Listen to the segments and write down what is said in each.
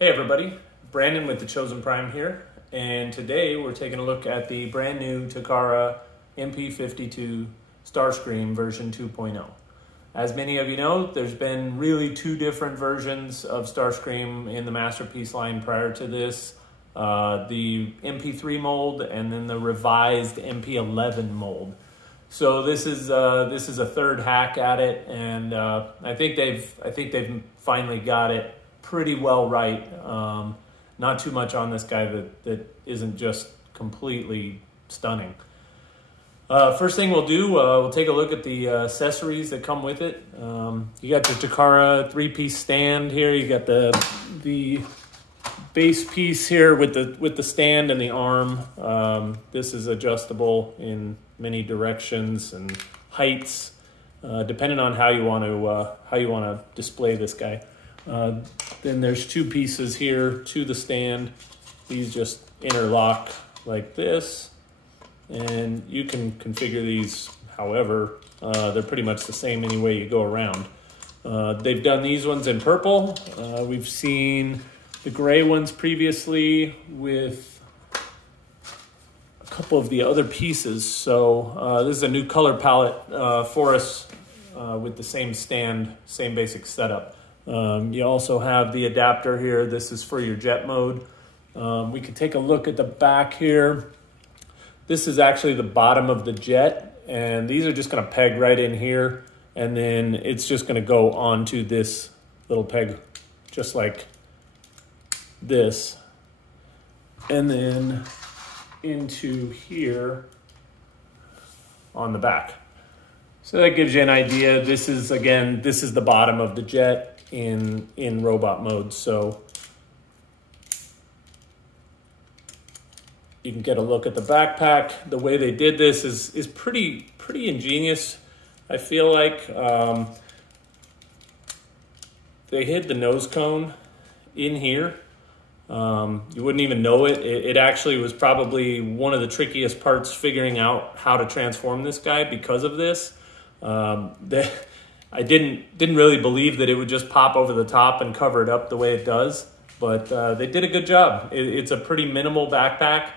Hey everybody, Brandon with The Chosen Prime here, and today we're taking a look at the brand new Takara MP-52 Starscream version 2.0. As many of you know, there's been really two different versions of Starscream in the Masterpiece line prior to this. The MP3 mold and then the revised MP11 mold. So this is a third hack at it, and I think they've finally got it pretty well right. Not too much on this guy that isn't just completely stunning. First thing we'll do, we'll take a look at the accessories that come with it. You got your Takara 3-piece stand here. You got the base piece here with the stand and the arm. This is adjustable in many directions and heights, depending on how you want to display this guy. Then there's two pieces here to the stand. These just interlock like this, and you can configure these however. They're pretty much the same any way you go around. They've done these ones in purple. We've seen the gray ones previously with a couple of the other pieces. So this is a new color palette for us with the same stand, same basic setup. You also have the adapter here. This is for your jet mode. We can take a look at the back here. This is actually the bottom of the jet, and these are just going to peg right in here, and then it's just going to go onto this little peg just like this, and then into here on the back. So that gives you an idea. This is the bottom of the jet in robot mode, so you can get a look at the backpack. The way they did this is pretty ingenious. I feel like they hid the nose cone in here. You wouldn't even know it. It actually was probably one of the trickiest parts figuring out how to transform this guy because of this. I didn't really believe that it would just pop over the top and cover it up the way it does, but they did a good job. It's a pretty minimal backpack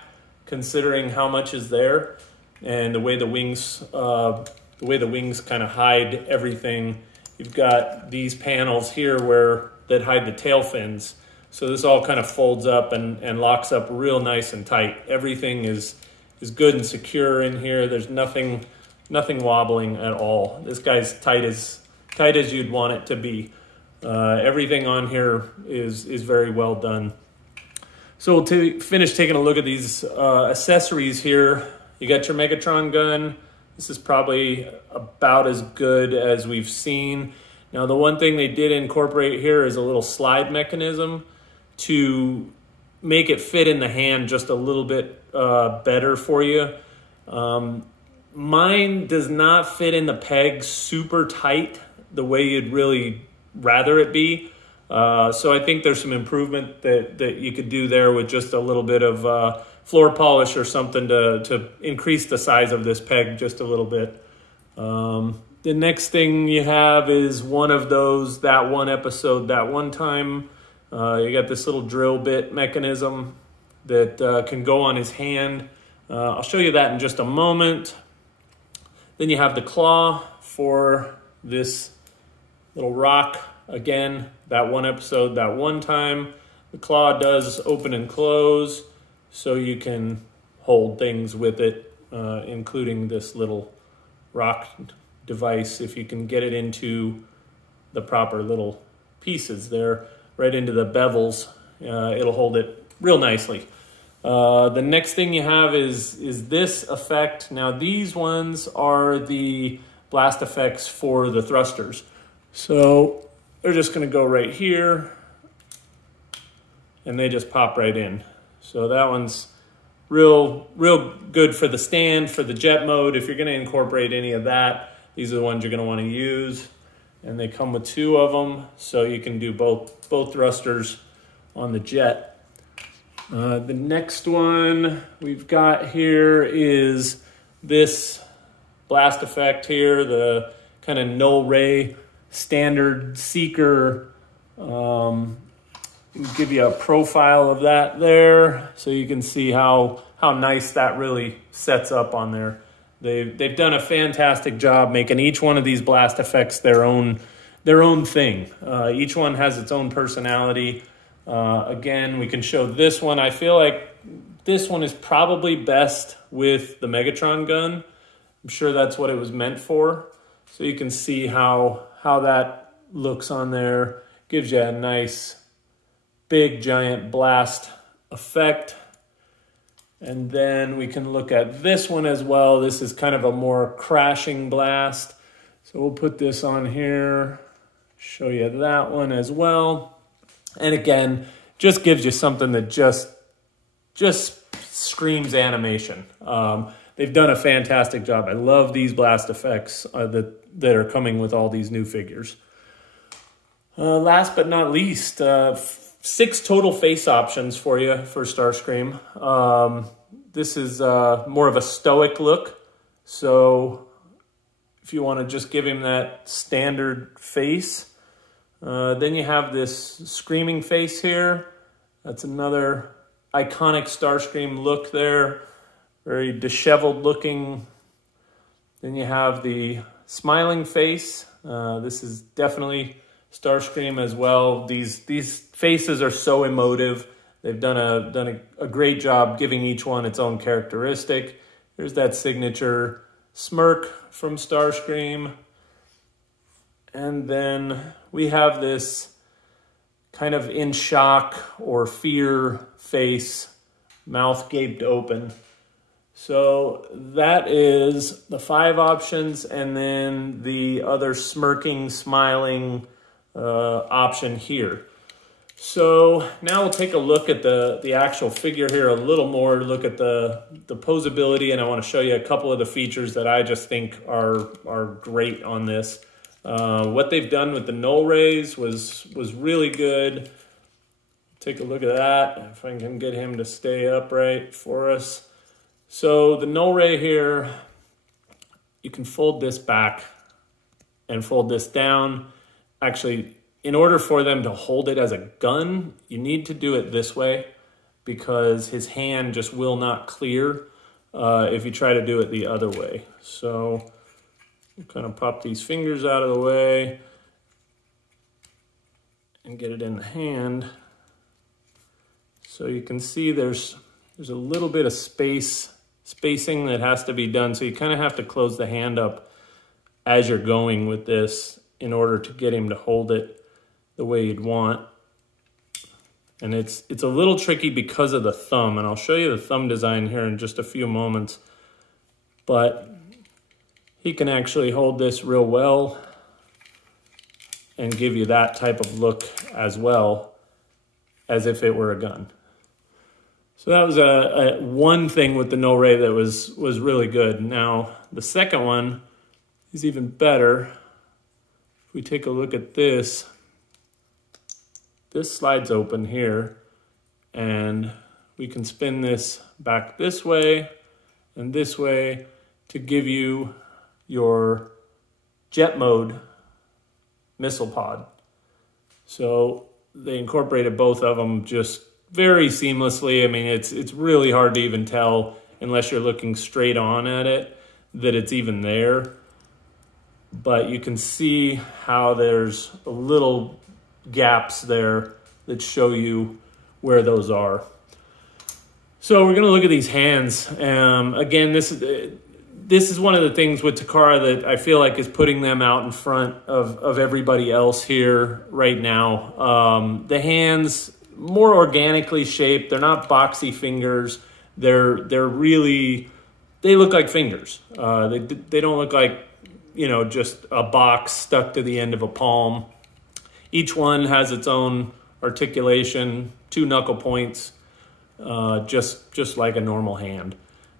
considering how much is there, and the way the wings kind of hide everything. You've got these panels here that hide the tail fins, so this all kind of folds up and locks up real nice and tight. Everything is good and secure in here. There's nothing wobbling at all. This guy's tight as you'd want it to be. Everything on here is very well done. So we'll finish taking a look at these accessories here. You got your Megatron gun. This is probably about as good as we've seen. Now the one thing they did incorporate here is a little slide mechanism to make it fit in the hand just a little bit better for you. Mine does not fit in the peg super tight the way you'd really rather it be. So I think there's some improvement that you could do there with just a little bit of floor polish or something to increase the size of this peg just a little bit. The next thing you have is one of those, that one episode, that one time. You got this little drill bit mechanism that can go on his hand. I'll show you that in just a moment. Then you have the claw for this little rock. Again, that one episode, that one time. The claw does open and close, so you can hold things with it, including this little rock device. If you can get it into the proper little pieces there, right into the bevels, it'll hold it real nicely. The next thing you have is this effect. Now these ones are the blast effects for the thrusters. So they're just going to go right here, and they just pop right in. So that one's real good for the stand, for the jet mode. If you're going to incorporate any of that, these are the ones you're going to want to use. And they come with two of them, so you can do both thrusters on the jet. The next one we've got here is this blast effect here, the kind of null ray standard seeker give you a profile of that there, so you can see how nice that really sets up on there. They've done a fantastic job making each one of these blast effects their own thing. Each one has its own personality. Again, we can show this one. I feel like this one is probably best with the Megatron gun. I'm sure that's what it was meant for. So you can see how that looks on there. Gives you a nice big giant blast effect. And then we can look at this one as well. This is kind of a more crashing blast. So we'll put this on here, show you that one as well. And again, just gives you something that just screams animation. They've done a fantastic job. I love these blast effects that are coming with all these new figures. Last but not least, 6 total face options for you for Starscream. This is more of a stoic look. So if you want to just give him that standard face, then you have this screaming face here. That's another iconic Starscream look there. Very disheveled looking. Then you have the smiling face. This is definitely Starscream as well. These faces are so emotive. They've done a great job giving each one its own characteristic. There's that signature smirk from Starscream. And then we have this kind of in shock or fear face, mouth gaped open. So that is the 5 options, and then the other smirking, smiling option here. So now we'll take a look at the actual figure here a little more, look at the posability, and I want to show you a couple of the features that I just think are great on this. What they've done with the null rays was really good. Take a look at that, if I can get him to stay upright for us. So the null ray here, you can fold this back and fold this down. Actually, in order for them to hold it as a gun, you need to do it this way because his hand just will not clear if you try to do it the other way. So we'll kind of pop these fingers out of the way and get it in the hand. So you can see there's a little bit of spacing that has to be done. So you kind of have to close the hand up as you're going with this in order to get him to hold it the way you'd want. And it's a little tricky because of the thumb, and I'll show you the thumb design here in just a few moments. But he can actually hold this real well and give you that type of look as well as if it were a gun. So that was one thing with the null ray that was really good. Now, the second one is even better. If we take a look at this, this slides open here, and we can spin this back this way and this way to give you your jet mode missile pod. So they incorporated both of them just very seamlessly. I mean, it's really hard to even tell unless you're looking straight on at it that it's even there. But you can see how there's a little gaps there that show you where those are. So we're going to look at these hands. Again, this is one of the things with Takara that I feel like is putting them out in front of everybody else here right now. The hands, more organically shaped. They're not boxy fingers. They're really, they look like fingers. They don't look like, you know, just a box stuck to the end of a palm. Each one has its own articulation, 2 knuckle points, just like a normal hand.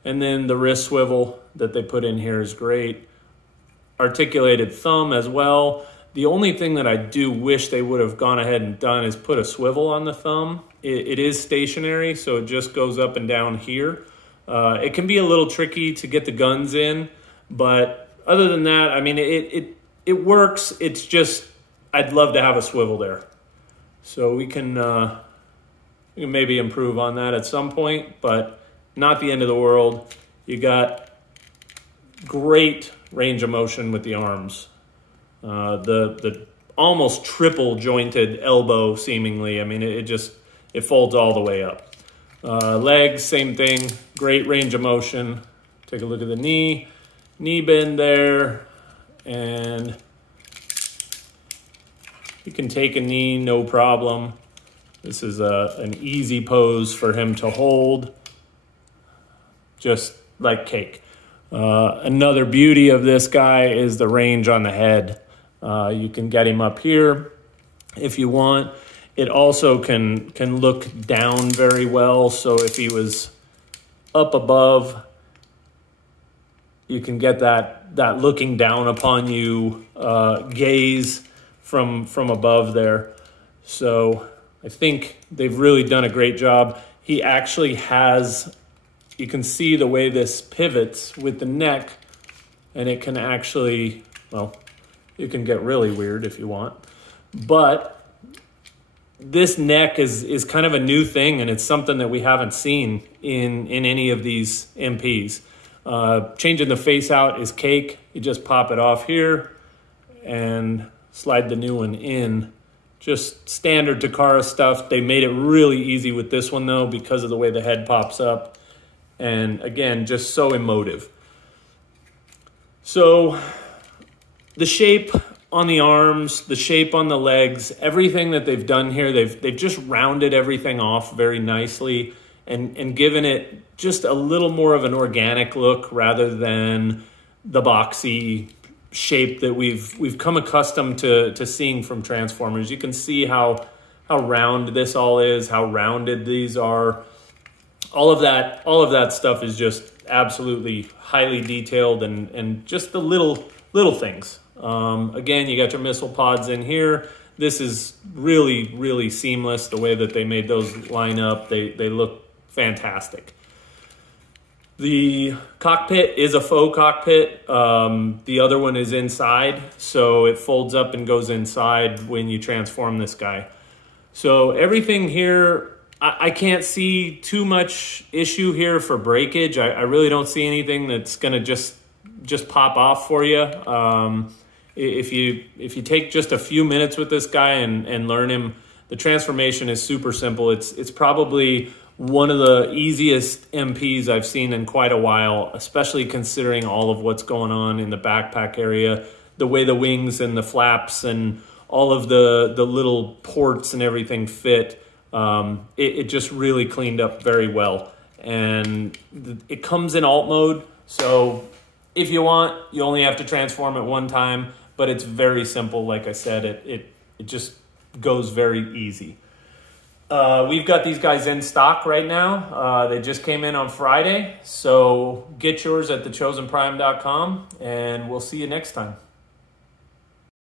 And then the wrist swivel that they put in here is great. Articulated thumb as well. The only thing that I do wish they would have gone ahead and done is put a swivel on the thumb. It is stationary, so it just goes up and down here. It can be a little tricky to get the guns in, but other than that, I mean, it works. It's just, I'd love to have a swivel there. So we can You can maybe improve on that at some point, but not the end of the world. You got great range of motion with the arms. The almost triple jointed elbow, seemingly. I mean, it folds all the way up. Legs, same thing. Great range of motion. Take a look at the knee bend there, and you can take a knee, no problem. This is an easy pose for him to hold, just like cake. Another beauty of this guy is the range on the head. You can get him up here if you want. It also can look down very well. So if he was up above, you can get that looking down upon you gaze from above there. So I think they've really done a great job. He actually has, you can see the way this pivots with the neck, and it can actually, well, you can get really weird if you want, but this neck is kind of a new thing, and it's something that we haven't seen in any of these MPs. Changing the face out is cake. You just pop it off here and slide the new one in. Just standard Takara stuff. They made it really easy with this one though, because of the way the head pops up. And again, just so emotive. So the shape on the arms, the shape on the legs, everything that they've done here, they've just rounded everything off very nicely and given it just a little more of an organic look rather than the boxy shape that we've come accustomed to seeing from Transformers. You can see how round this all is, how rounded these are. All of that stuff is just absolutely highly detailed and just the little things. Again, you got your missile pods in here. This is really, really seamless the way that they made those line up. They look fantastic. The cockpit is a faux cockpit. The other one is inside, so it folds up and goes inside when you transform this guy. So everything here, I can't see too much issue here for breakage. I really don't see anything that's gonna just pop off for you. If you take just a few minutes with this guy and learn him, the transformation is super simple. It's probably one of the easiest MPs I've seen in quite a while, especially considering all of what's going on in the backpack area, the way the wings and the flaps and all of the little ports and everything fit. It just really cleaned up very well. And it comes in alt mode, so if you want, you only have to transform it one time, but it's very simple. Like I said, it just goes very easy. We've got these guys in stock right now. They just came in on Friday, so get yours at thechosenprime.com, and we'll see you next time.